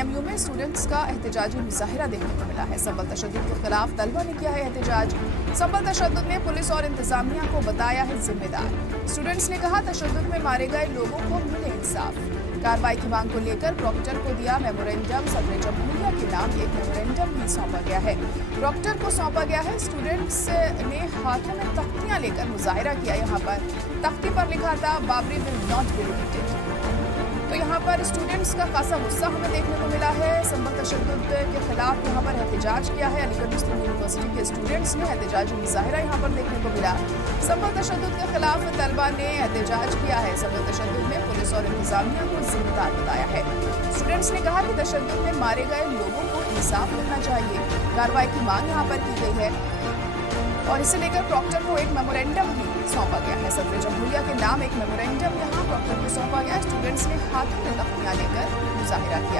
AMU में students का एहतजाजी मुजाहिरा देखने को मिला है। संबल तशद्दुद के खिलाफ तलबा ने किया है एहतजाज। संबल तशद्दुद ने पुलिस और इंतजामिया को बताया है जिम्मेदार। स्टूडेंट्स ने कहा तशद्दुद में मारे गए लोगों को मिले इंसाफ। कार्रवाई की मांग को लेकर प्रॉक्टर को दिया मेमोरेंडम। सदर जमहूरिया के नाम एक मेमोरेंडम भी सौंपा गया है। प्रॉक्टर को सौंपा गया है। स्टूडेंट्स ने हाथों में तख्तियां लेकर मुजाहिरा किया। यहाँ पर तख्ती पर लिखा था Babri will not be repeated. तो यहाँ पर स्टूडेंट्स का खासा गुस्सा हमें देखने को मिला है। संबल तशद्दुद के खिलाफ यहाँ पर एहतजाज किया है। अलीगढ़ मुस्लिम यूनिवर्सिटी के स्टूडेंट्स ने एहतजाजी मुजाहिरा यहाँ पर देखने को मिला। संबल तशद्दुद के खिलाफ तलबा ने एहतजाज किया है। संबल तशद्दुद में पुलिस और इंतजामिया को जिम्मेदार बताया है। स्टूडेंट्स ने कहा कि तशद्दुद में मारे गए लोगों को इंसाफ मिलना चाहिए। कार्रवाई की मांग यहाँ पर की गई है और इसे लेकर प्रॉक्टर को एक मेमोरेंडम भी सौंपा गया है। सदर जमहूरिया के नाम एक मेमोरेंडम यहाँ प्रॉक्टर को सौंपा गया। स्टूडेंट्स ने हाथों में तख्तियां लेकर मुजाहिरा किया।